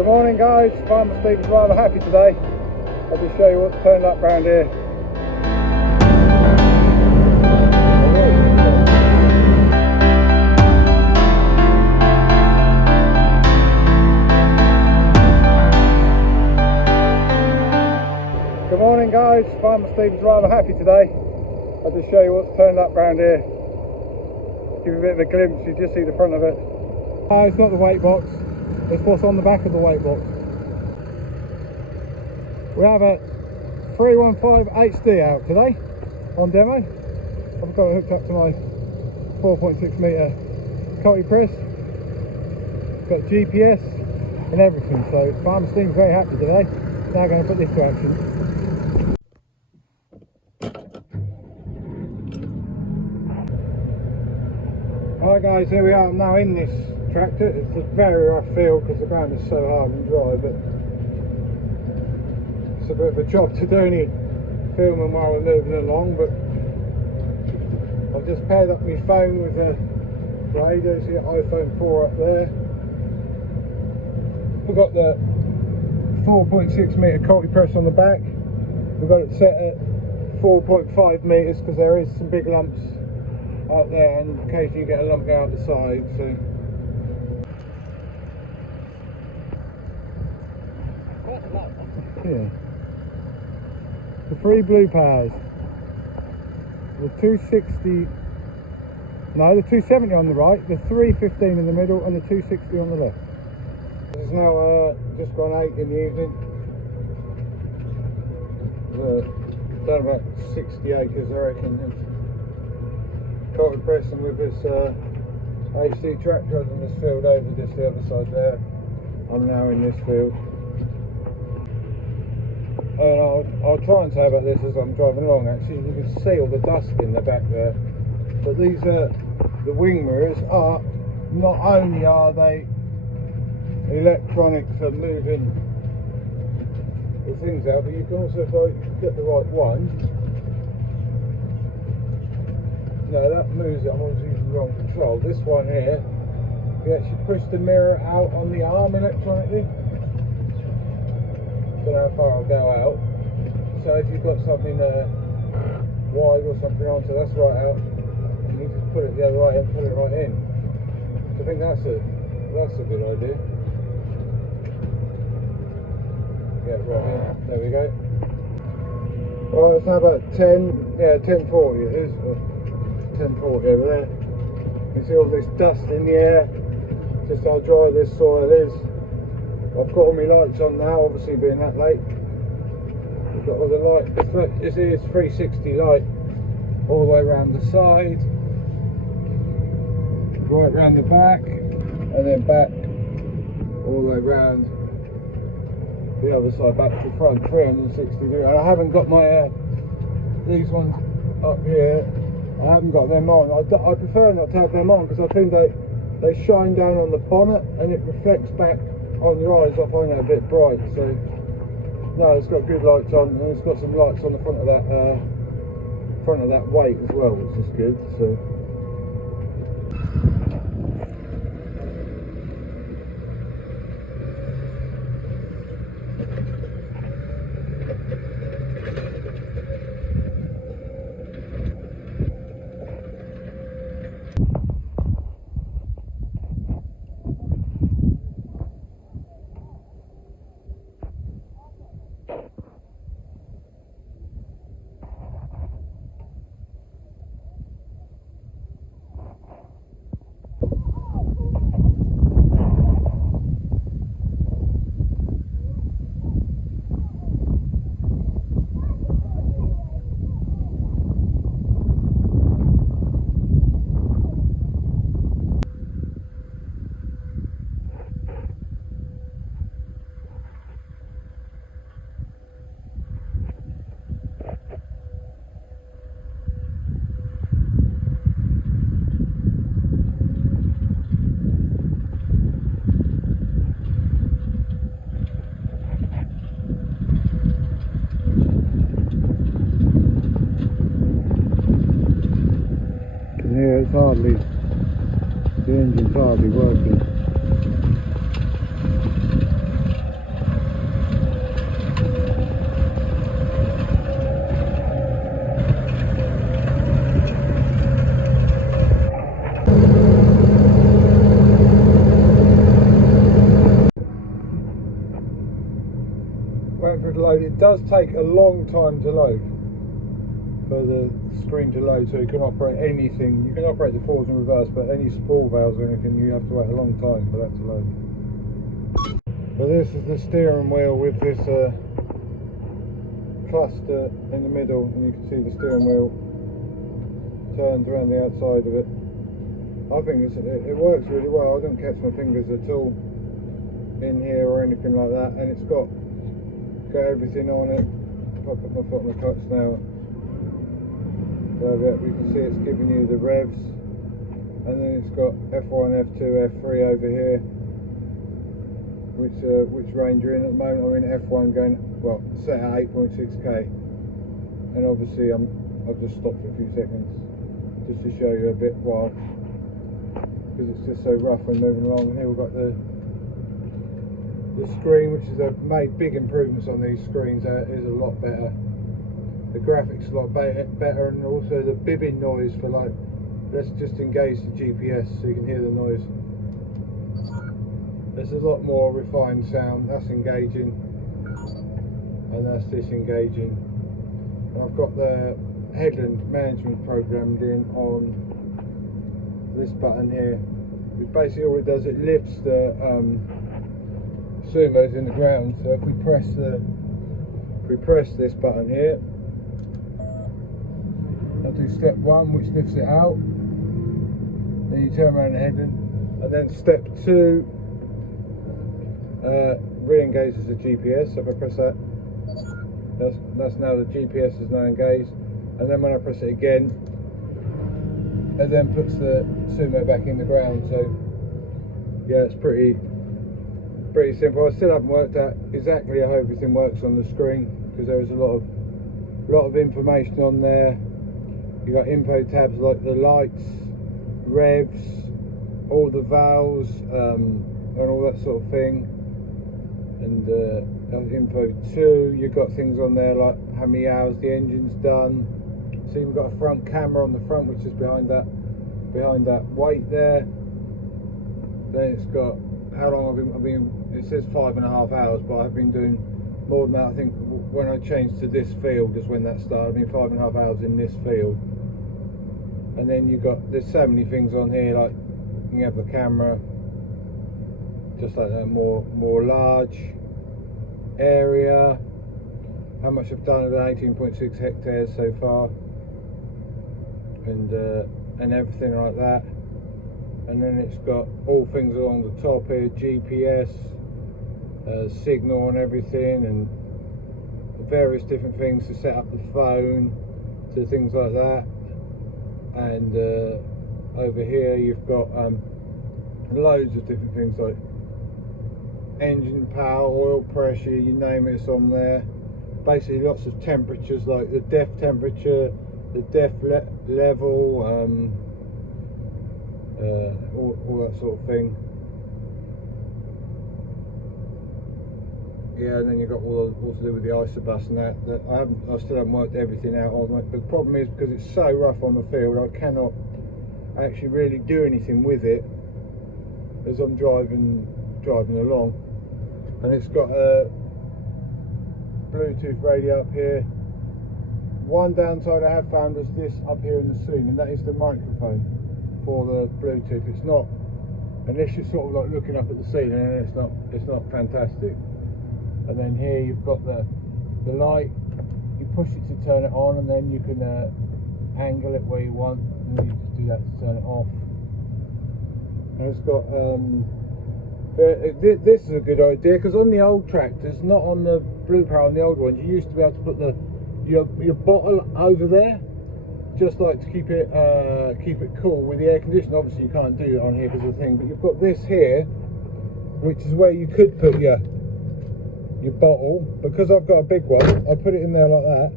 Good morning guys, Farmer Steve's rather happy today. I'll just show you what's turned up round here. Good morning guys, Farmer Steve's rather happy today. I'll just show you what's turned up round here. Give you a bit of a glimpse, you just see the front of it. It's not the weight box, it's what's on the back of the weight box. We have a 315 HD out today on demo. I've got it hooked up to my 4.6 metre cotty press. Got GPS and everything, so Farmer Steve's very happy today. Now going to put this to action. Alright guys, here we are. I'm now in this tractor. It's a very rough field because the ground is so hard and dry, but it's a bit of a job to do any filming while we're moving along. But I've just paired up my phone with a radio, so you got iPhone 4 up there. We've got the 4.6 metre cotty press on the back. We've got it set at 4.5 metres because there is some big lumps out there, and occasionally you get a lump out the side. So yeah, the 3 blue powers, the 260, no, the 270 on the right, the 315 in the middle, and the 260 on the left. It's now just gone 8 in the evening. Done about 60 acres I reckon. Cotty pressing with this AC tractor on this field over just the other side there. I'm now in this field. I'll try and say about this as I'm driving along. Actually, you can see all the dust in the back there. But these the wing mirrors are, not only are they electronic for moving the things out, but you can also, if I get the right one, no, that moves it. I'm obviously using the wrong control. This one here, you actually push the mirror out on the arm electronically. Don't know how far I'll go out. So if you've got something wide or something on, so that's right out, and you just put it the other way and put it right in. So I think that's a good idea. Get it right in. There we go. Well, it's now about 10:40 it is. 10:40 over there. You see all this dust in the air, just how dry this soil is. I've got all my lights on now, obviously being that late. We've got all the light, this is 360 light all the way around the side, right round the back, and then back all the way round the other side, back to front, 360 degrees. And I haven't got my these ones up here, I haven't got them on. I prefer not to have them on because I think they shine down on the bonnet and it reflects back on your eyes. I find that a bit bright. So no, it's got good lights on, and it's got some lights on the front of that weight as well, which is good. So it's hardly, the engine's hardly working. waiting for it to load. It does take a long time to load, for the screen to load, so you can operate anything. You can operate the forwards and reverse, but any spool valves or anything, you have to wait a long time for that to load. But this is the steering wheel with this cluster in the middle, and you can see the steering wheel turns around the outside of it. I think it works really well. I don't catch my fingers at all in here or anything like that, and it's got everything on it. If I put my foot on the clutch now, you can see it's giving you the revs, and then it's got F1, F2, F3 over here, which range you're in at the moment. I'm in F1 going, well, set at 8.6k, and obviously I've just stopped for a few seconds just to show you a bit why, because it's just so rough when moving along. And here we've got the screen, which is made big improvements on these screens. It is a lot better. The graphics a lot better, and also the bibbing noise for, like, let's just engage the GPS so you can hear the noise. There's a lot more refined sound. That's engaging, and that's disengaging. And I've got the headland management programmed in on this button here, which basically all it does, it lifts the sumos in the ground. So if we press this button here, I'll do step 1, which lifts it out. Then you turn around the headland, and then step 2 re-engages the GPS. So if I press that, that's now the GPS is now engaged. And then when I press it again, it then puts the sumo back in the ground. So yeah, it's pretty simple. I still haven't worked out exactly how everything works on the screen, because there is a lot of information on there. You got info tabs like the lights, revs, all the valves, and all that sort of thing. And info 2, you've got things on there like how many hours the engine's done. So you've got a front camera on the front, which is behind that weight there. Then it's got how long I've been. It says 5.5 hours, but I've been doing more than that. I think when I changed to this field is when that started. I've been 5.5 hours in this field. And then there's so many things on here, like you can have the camera, just like that, more large area, how much I've done of the 18.6 hectares so far, and everything like that. And then it's got all things along the top here, GPS, signal and everything, and various different things to set up the phone, to things like that. And over here you've got loads of different things like engine power, oil pressure, you name it, it's on there. Basically lots of temperatures, like the depth temperature, the depth level, all that sort of thing. Yeah, and then you've got all to do with the isobus and that I still haven't worked everything out on it. But the problem is, because it's so rough on the field, I cannot actually really do anything with it as I'm driving along. And it's got a Bluetooth radio up here. One downside I have found is this up here in the ceiling, and that is the microphone for the Bluetooth. It's not, unless you're sort of like looking up at the ceiling, and it's not fantastic. And then here you've got the light. You push it to turn it on, and then you can angle it where you want, and then you just do that to turn it off. And it's got this is a good idea, because on the old tractors, not on the Blue Power, on the old ones, you used to be able to put your bottle over there, just like to keep it cool with the air conditioner. Obviously you can't do it on here because of the thing, but you've got this here, which is where you could put your bottle. Because I've got a big one, I put it in there like that,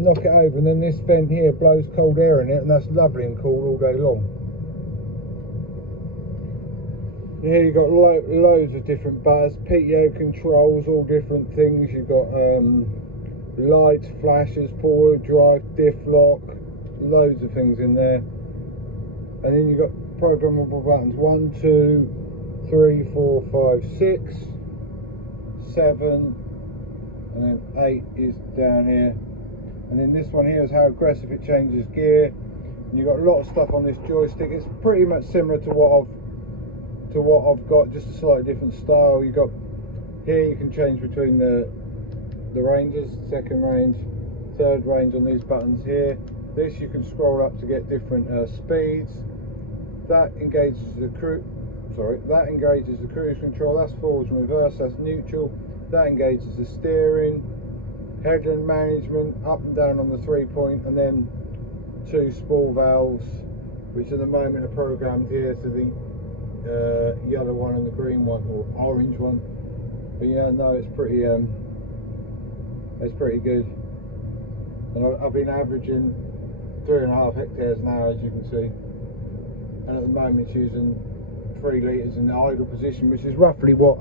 knock it over, and then this vent here blows cold air in it, and that's lovely and cool all day long. Here you've got loads of different buttons, PTO controls, all different things. You've got lights, flashes, forward drive, diff lock, loads of things in there. And then you've got programmable buttons, 1, 2, 3, 4, 5, 6, 7, and then 8 is down here, and then this one here is how aggressive it changes gear. And you've got a lot of stuff on this joystick. It's pretty much similar to what I've got, just a slightly different style. You got here, you can change between the ranges, second range, third range on these buttons here. This you can scroll up to get different speeds. That engages the cruise control. That's forwards and reverse. That's neutral. That engages the steering. Headland management, up and down on the 3-point, and then 2 spool valves, which at the moment are programmed here to the yellow one and the green one, or orange one. But yeah, no, it's pretty good. And I've been averaging 3.5 hectares now, as you can see, and at the moment it's using 3 litres in the idle position, which is roughly what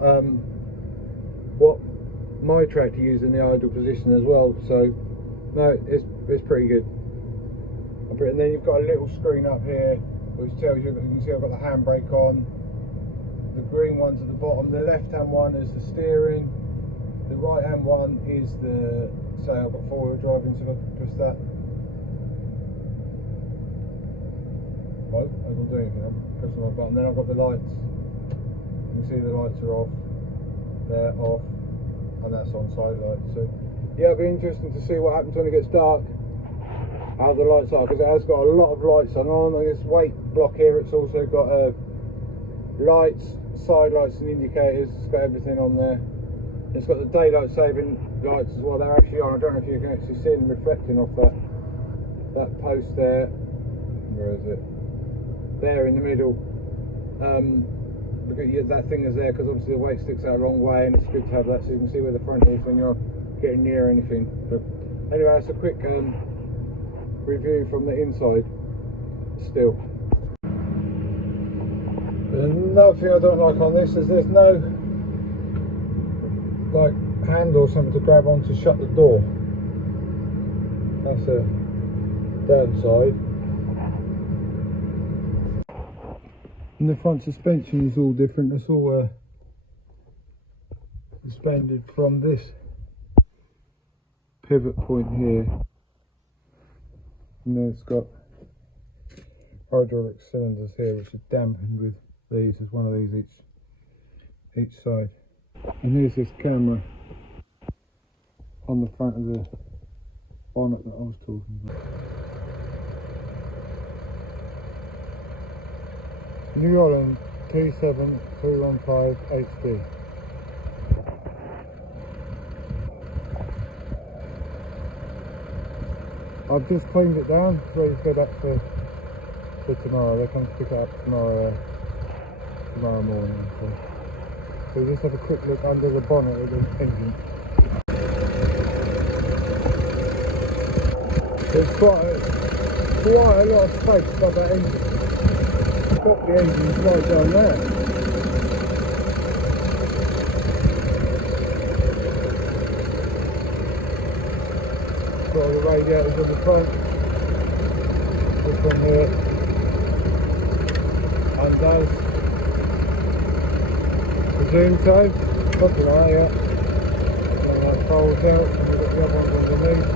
my tractor used in the idle position as well. So no, it's pretty good. And then you've got a little screen up here which tells you that you can see I've got the handbrake on. The green one's at the bottom. The left hand one is the steering. The right hand one is the, say I've got 4-wheel driving, so if I press that, right, I don't do anything, I'm pressing my button. Then I've got the lights. You can see the lights are off, they're off, and that's on side lights. So yeah, it'll be interesting to see what happens when it gets dark, how the lights are, because it has got a lot of lights on this weight block here. It's also got lights, side lights and indicators. It's got everything on there. It's got the daylight saving lights as well. They're actually on. I don't know if you can actually see them reflecting off that post there. Where is it? There in the middle. That thing is there because obviously the weight sticks out a long way, and it's good to have that so you can see where the front is when you're getting near anything. But anyway, that's a quick review from the inside still. Another thing I don't like on this is there's no like handle or something to grab on to shut the door. That's a downside. And the front suspension is all different. It's all suspended from this pivot point here, and then it's got hydraulic cylinders here which are dampened with these. There's one of these each side. And here's this camera on the front of the bonnet that I was talking about. New Holland T7.315 HD. I've just cleaned it down, it's ready to go back for tomorrow. They come to pick it up tomorrow morning. So we just have a quick look under the bonnet of the engine. There's quite a lot of space above that engine. I've got the engine right down there. Got all the radiators on the front. This one here undoes. Zoom toe, something like that, and that folds out, and we've got the other ones underneath.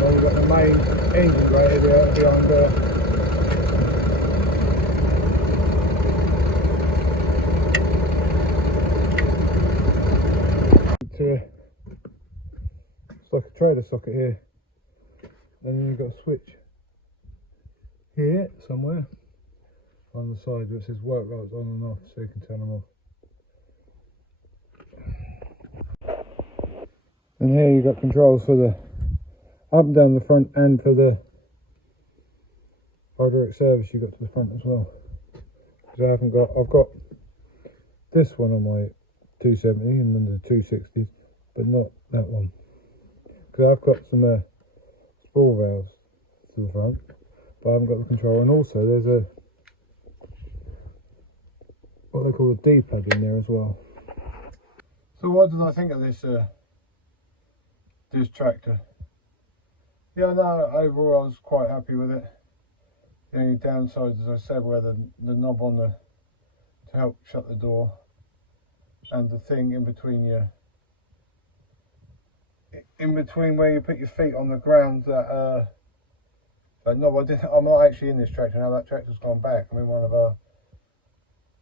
Then we've got the main engine radiator behind there. It's like a trailer socket here, and then you've got a switch here somewhere on the side where it says work lights on and off, so you can turn them off. And here you've got controls for the up and down the front, and for the hydraulic service you got to the front as well. Because I've got this one on my 270 and then the 260s, but not that one. Because I've got some spool valves to the front, but I haven't got the control. And also there's a what they call a D-plug in there as well. So what did I think of this tractor? Yeah, no, overall I was quite happy with it. The only downsides, as I said, were the knob on to help shut the door. and the thing in between where you put your feet on the ground. That no, I'm not actually in this tractor now. That tractor's gone back. I'm in one of our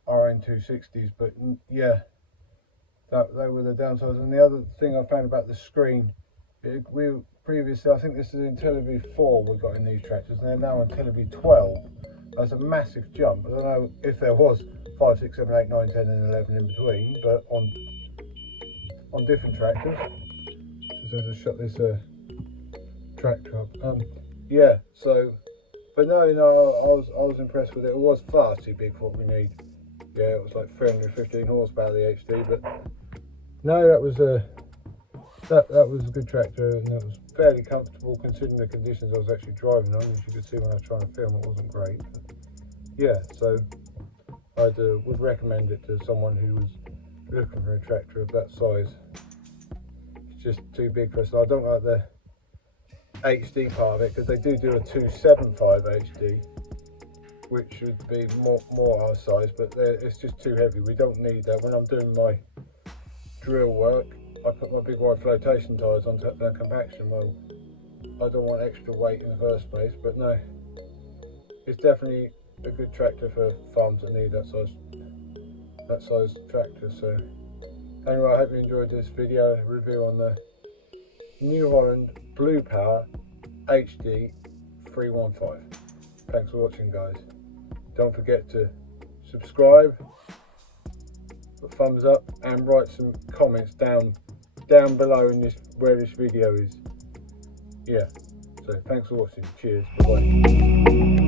RN260s, but yeah, they were the downsides. And the other thing I found about the screen, we previously, I think this is in IntelliView 4 we got in these tractors, and they're now in IntelliView 12. That's a massive jump. I don't know if there was 5, 6, 7, 8, 9, 10 and 11 in between, but on different tractors. So just shut this tractor up. Yeah, so, but no, I was impressed with it. It was far too big for what we need. Yeah, it was like 315 horsepower, the HD, but no, that was a good tractor, and it was fairly comfortable considering the conditions I was actually driving on. As you could see when I was trying to film, it wasn't great. But yeah, so I would recommend it to someone who was looking for a tractor of that size. It's just too big for us. I don't like the HD part of it, because they do a 275 HD, which should be more our size, but it's just too heavy. We don't need that. When I'm doing my drill work, I put my big wide flotation tyres on the compaction. Well, I don't want extra weight in the first place, but no, it's definitely a good tractor for farms that need that size tractor. So anyway, I hope you enjoyed this video review on the New Holland Blue Power HD 315. Thanks for watching, guys. Don't forget to subscribe, put thumbs up, and write some comments down below in where this video is. Yeah, so thanks for watching. Cheers. Bye bye.